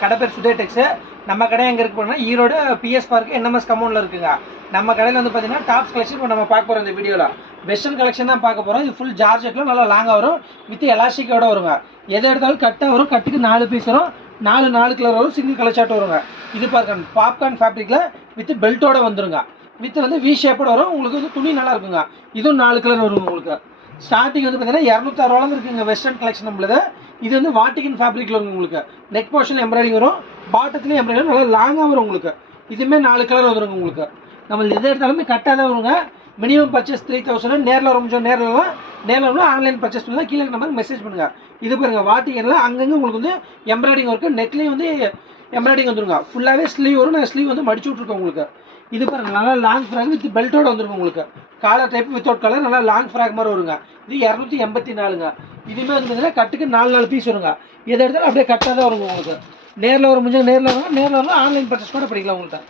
கடை பேர் சுதே டெக்ஸ். நம்ம கடை எங்கே இருக்கு போனால் ஈரோடு பிஎஸ் பார்க் என்எம்எஸ் கம்பவுண்டில் இருக்குங்க. நம்ம கடையில் வந்து பார்த்தீங்கன்னா டாப்ஸ் கலெக்ஷன் இப்போ நம்ம பார்க்க போகிறோம். இந்த வீடியோவில் வெஸ்டர்ன் கலெக்ஷன் தான் பார்க்க போகிறோம். இது ஃபுல் ஜார்ஜெட்டில் நல்லா லாங்காக வரும், வித் எலாஸ்டிக்கோட வருங்க. எதை எடுத்தாலும் கட்டாக வரும், கட்டுக்கு 4 பீஸ் வரும், 4 கலர் வரும், சிங்கிள் கலர் சார்ட் வருங்க. இது பாருங்க பாப்கார்ன் ஃபேப்ரிக்கில் வித் பெல்ட்டோட வந்துருங்க. வித் வந்து வி ஷேப்போட வரும். உங்களுக்கு வந்து துணி நல்லா இருக்குங்க. இதுவும் 4 கலர் வருங்க. உங்களுக்கு ஸ்டார்டிங் வந்து பார்த்தீங்கன்னா 206 ரூபாய் இருக்குங்க வெஸ்டர்ன் கலெக்ஷன் நம்மளது. இது வந்து வாட்டிகன் ஃபேப்ரிக்கில் வரும். உங்களுக்கு நெக் போர்ஷன் எம்ப்ராய்டிங் வரும், பாட்டத்துலேயும் எம்ப்ராய்டிங் நல்லா லாங்காக வரும். உங்களுக்கு இதுவுமே 4 கலர் வந்துருங்க. உங்களுக்கு நம்ம எதை எடுத்தாலுமே கட்டாக தான் வருங்க. Minimum purchase 3000. நேரில் வர முடியும், நேரில் வரும். ஆன்லைன் பர்ச்சேஸ் பண்ணுங்கள், கீழே நம்பருக்கு மெசேஜ் பண்ணுங்கள். இது பாருங்க வாட்டிகனில் அங்கங்கே உங்களுக்கு வந்து எம்ப்ராய்டிங் ஒர்க்கு, நெக்லேயும் வந்து எம்ப்ராய்டிங் வந்துருங்க. ஃபுல்லாகவே ஸ்லீவ் வரும். நான் ஸ்லீவ் வந்து மடிச்சு விட்ருக்கோம். உங்களுக்கு இது பாருங்க நல்லா லாங் ஃப்ராக் வித் பெல்ட்டோட வந்துருக்கும். உங்களுக்கு காலர் டைப் வித்தவுட் கலர் நல்லா லாங் ஃப்ராக் மாதிரி வருங்க. இது 284ங்க. இதுவுமே வந்து பார்த்தீங்கன்னா கட்டுக்கு 4 பீஸ் வருங்க. எதை எடுத்தாலும் அப்படியே கட்டாக தான் வருங்க. உங்களுக்கு நேரில் வர முடிஞ்சா நேரில் வரலாம், ஆன்லைன் பர்ச்சேஸ் கூட பண்ணிக்கலாம் உங்கள்கிட்ட.